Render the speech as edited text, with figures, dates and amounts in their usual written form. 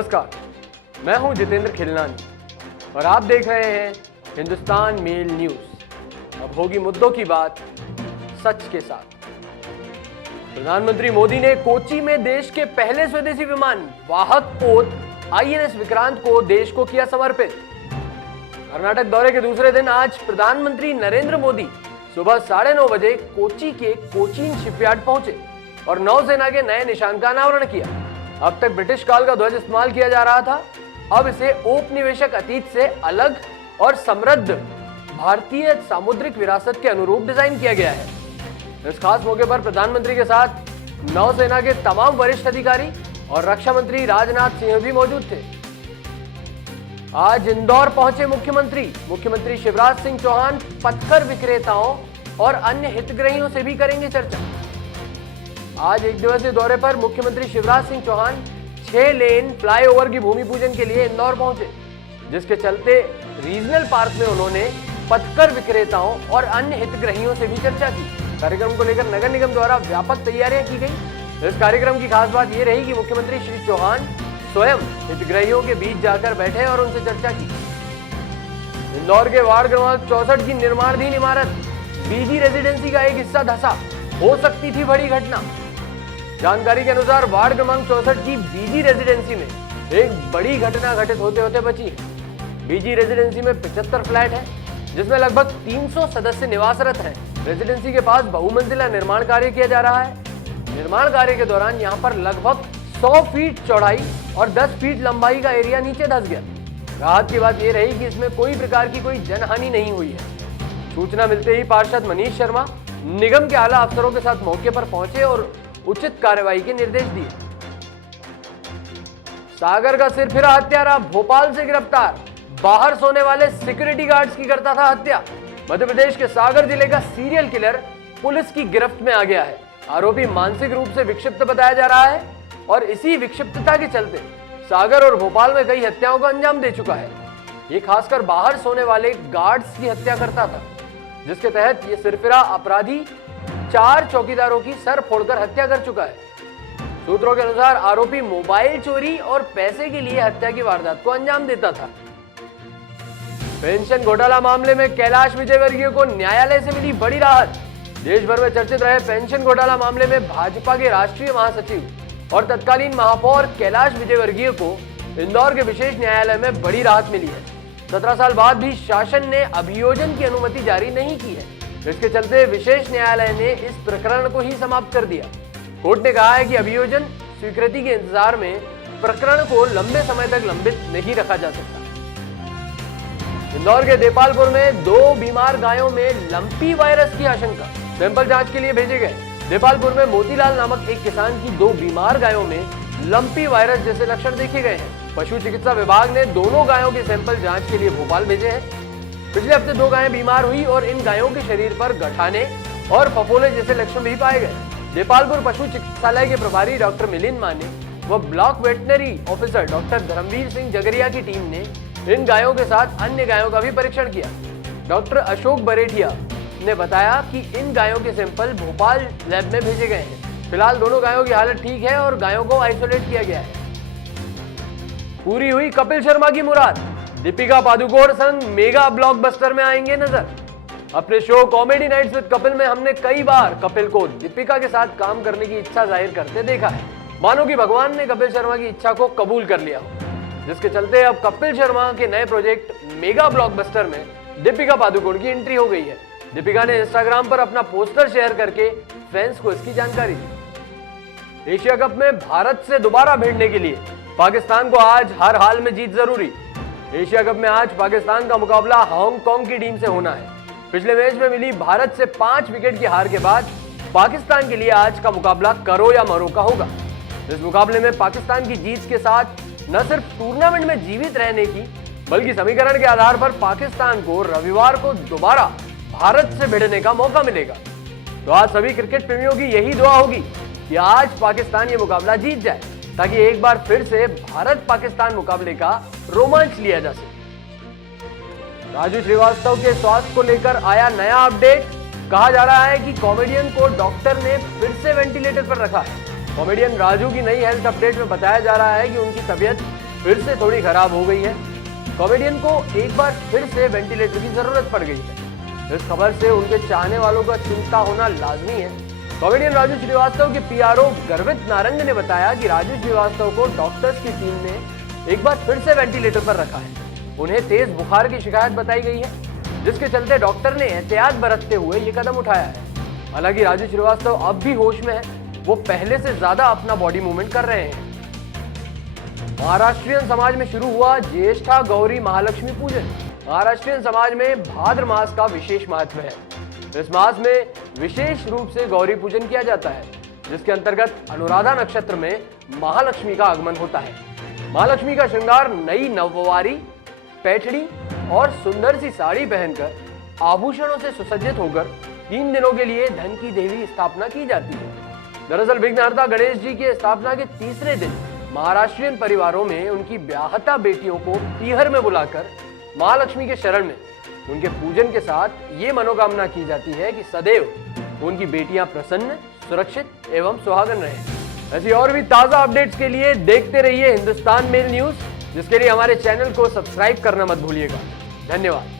नमस्कार, मैं हूं जितेंद्र खिलनानी और आप देख रहे हैं हिंदुस्तान मेल न्यूज। अब होगी मुद्दों की बात सच के साथ। प्रधानमंत्री मोदी ने कोच्चि में देश के पहले स्वदेशी विमान वाहक पोत INS विक्रांत को देश को किया समर्पित। कर्नाटक दौरे के दूसरे दिन आज प्रधानमंत्री नरेंद्र मोदी सुबह 9:30 बजे कोच्चि के कोचीन शिपयार्ड पहुंचे और नौसेना के नए निशान का अनावरण किया। अब तक ब्रिटिश काल का ध्वज इस्तेमाल किया जा रहा था, अब इसे औपनिवेशिक अतीत से अलग और समृद्ध भारतीय सामुद्रिक विरासत के अनुरूप डिजाइन किया गया है। इस खास मौके पर प्रधानमंत्री के साथ नौसेना के तमाम वरिष्ठ अधिकारी और रक्षा मंत्री राजनाथ सिंह भी मौजूद थे। आज इंदौर पहुंचे मुख्यमंत्री शिवराज सिंह चौहान पत्थर विक्रेताओं और अन्य हितग्राहियों से भी करेंगे चर्चा। आज एक दिवसीय दौरे पर मुख्यमंत्री शिवराज सिंह चौहान 6 लेन फ्लाईओवर की भूमि पूजन के लिए इंदौर पहुंचे, जिसके चलते रीजनल पार्क में उन्होंने पत्थर विक्रेताओं और अन्य हितग्राहियों से भी चर्चा की। कार्यक्रम को लेकर नगर निगम द्वारा व्यापक तैयारियां की गई। इस कार्यक्रम की खास बात यह रही कि मुख्यमंत्री श्री चौहान स्वयं हितग्राहियों के बीच जाकर बैठे और उनसे चर्चा की। इंदौर के वार्ड क्रमांक 64 की निर्माणाधीन इमारत बीजी रेजिडेंसी का एक हिस्सा धंसा, हो सकती थी बड़ी घटना। जानकारी के अनुसार वार्ड क्रमांक 64 की बीजी रेजिडेंसी में एक बड़ी घटना घटित होते होते बची है। बीजी रेजिडेंसी में 75 फ्लैट है, जिसमें लगभग 300 सदस्य निवासरत हैं। रेजिडेंसी के पास बहुमंजिला निर्माण कार्य किया जा रहा है। निर्माण कार्य के दौरान यहां पर लगभग 100 फीट चौड़ाई और 10 फीट लंबाई का एरिया नीचे धंस गया। राहत की बात यह रही कि इसमें कोई प्रकार की कोई जनहानि नहीं हुई है। सूचना मिलते ही पार्षद मनीष शर्मा निगम के आला अफसरों के साथ मौके पर पहुंचे और उचित कार्रवाई के निर्देश दिए। सागर का सिरफिरा हत्यारा भोपाल से गिरफ्तार, बाहर सोने वाले सिक्योरिटी गार्ड्स की करता था हत्या। मध्य प्रदेश के सागर जिले का सीरियल किलर पुलिस की गिरफ्त में आ गया है। आरोपी मानसिक रूप से विक्षिप्त बताया जा रहा है और इसी विक्षिप्तता के चलते सागर और भोपाल में कई हत्याओं को अंजाम दे चुका है। ये खासकर बाहर सोने वाले गार्ड्स की हत्या करता था, जिसके तहत ये सिरफिरा अपराधी 4 चौकीदारों की सर फोड़कर हत्या कर चुका है। सूत्रों के अनुसार आरोपी मोबाइल चोरी और पैसे के लिए हत्या की वारदात को अंजाम देता था। पेंशन घोटाला मामले में कैलाश विजयवर्गीय को न्यायालय से मिली बड़ी राहत। देश भर में चर्चित रहे पेंशन घोटाला मामले में भाजपा के राष्ट्रीय महासचिव और तत्कालीन महापौर कैलाश विजयवर्गीय को इंदौर के विशेष न्यायालय में बड़ी राहत मिली है। 17 साल बाद भी शासन ने अभियोजन की अनुमति जारी नहीं की है। इसके चलते विशेष न्यायालय ने इस प्रकरण को ही समाप्त कर दिया। कोर्ट ने कहा है कि अभियोजन स्वीकृति के इंतजार में प्रकरण को लंबे समय तक लंबित नहीं रखा जा सकता। इंदौर के देपालपुर में 2 बीमार गायों में लंपी वायरस की आशंका, सैंपल जांच के लिए भेजे गए। देपालपुर में मोतीलाल नामक एक किसान की 2 बीमार गायों में लंपी वायरस जैसे लक्षण देखे गए हैं। पशु चिकित्सा विभाग ने दोनों गायों के सैंपल जांच के लिए भोपाल भेजे हैं। पिछले हफ्ते 2 गायें बीमार हुई और इन गायों के शरीर पर गठाने और फफोले जैसे लक्षण भी पाए गए। देपालपुर पशु चिकित्सालय के प्रभारी डॉक्टर मिलिंद माने व block veterinary officer doctor Dharmveer Singh Jagariya की टीम ने इन गायों के साथ अन्य गायों का भी परीक्षण किया। डॉक्टर अशोक बरेठिया ने बताया कि इन गायों के सैंपल भोपाल लैब में भेजे गए हैं। फिलहाल दोनों गायों की हालत ठीक है और गायों को आइसोलेट किया गया है। पूरी हुई कपिल शर्मा की मुराद, दीपिका पादुकोण संग मेगा ब्लॉकबस्टर में आएंगे नजर। अपने show comedy nights with Kapil में हमने कई बार कपिल को दीपिका के साथ काम करने की इच्छा जाहिर करते देखा है, मानो कि भगवान ने कपिल शर्मा की इच्छा को कबूल कर लिया हो। जिसके चलते अब कपिल शर्मा के नए प्रोजेक्ट मेगा ब्लॉकबस्टर में दीपिका पादुकोण की एंट्री हो गई है। दीपिका ने इंस्टाग्राम पर अपना पोस्टर शेयर करके फैंस को इसकी जानकारी दी। एशिया कप में भारत से दोबारा भिड़ने के लिए पाकिस्तान को आज हर हाल में जीत जरूरी। एशिया कप में आज पाकिस्तान का मुकाबला हांगकांग की टीम से होना है। पिछले मैच में मिली भारत से 5 विकेट की हार के बाद पाकिस्तान के लिए आज का मुकाबला करो या मरो का होगा। इस मुकाबले में पाकिस्तान की जीत के साथ न सिर्फ टूर्नामेंट में जीवित रहने की, बल्कि समीकरण के आधार पर पाकिस्तान को रविवार को दोबारा भारत से भिड़ने का मौका मिलेगा। तो आज सभी क्रिकेट प्रेमियों की यही दुआ होगी कि आज पाकिस्तान ये मुकाबला जीत जाए, ताकि एक बार फिर से भारत पाकिस्तान मुकाबले का रोमांच लिया जा सके। राजू श्रीवास्तव के स्वास्थ्य को लेकर आया नया अपडेट। कहा जा रहा है कि कॉमेडियन को डॉक्टर ने फिर से वेंटिलेटर पर रखा है। कॉमेडियन राजू की नई हेल्थ अपडेट में बताया जा रहा है कि उनकी तबीयत फिर से थोड़ी खराब हो गई है। कॉमेडियन को एक बार फिर से वेंटिलेटर की जरूरत पड़ गई है। इस खबर से उनके चाहने वालों का चिंता होना लाजमी है। कॉमेडियन राजू श्रीवास्तव के पीआरओ गर्वित नारंग ने बताया कि राजू श्रीवास्तव को डॉक्टर्स की टीम ने एक बार फिर से वेंटिलेटर पर रखा है। उन्हें तेज बुखार की शिकायत बताई गई है, जिसके चलते डॉक्टर ने एहतियात बरतते हुए ये कदम उठाया है। हालांकि राजू श्रीवास्तव अब भी होश में है, वो पहले से ज्यादा अपना बॉडी मूवमेंट कर रहे हैं। महाराष्ट्रियन समाज में शुरू हुआ ज्येष्ठा गौरी महालक्ष्मी पूजन। महाराष्ट्रियन समाज में भाद्र मास का विशेष महत्व है। इस मास में विशेष रूप से गौरी पूजन किया जाता है, जिसके अंतर्गत अनुराधा नक्षत्र में महालक्ष्मी का आगमन होता है। महालक्ष्मी का श्रृंगार नई नववारी, पैठड़ी और सुंदर सी साड़ी पहनकर आभूषणों से सुसज्जित होकर 3 दिनों के लिए धन की देवी स्थापना की जाती है। दरअसल विघ्नहर्ता गणेश जी की स्थापना के तीसरे दिन महाराष्ट्रियन परिवारों में उनकी ब्याहता बेटियों को पीहर में बुलाकर महालक्ष्मी के शरण में उनके पूजन के साथ ये मनोकामना की जाती है कि सदैव उनकी बेटियां प्रसन्न, सुरक्षित एवं सुहागन रहें। ऐसी और भी ताजा अपडेट्स के लिए देखते रहिए हिंदुस्तान मेल न्यूज, जिसके लिए हमारे चैनल को सब्सक्राइब करना मत भूलिएगा। धन्यवाद।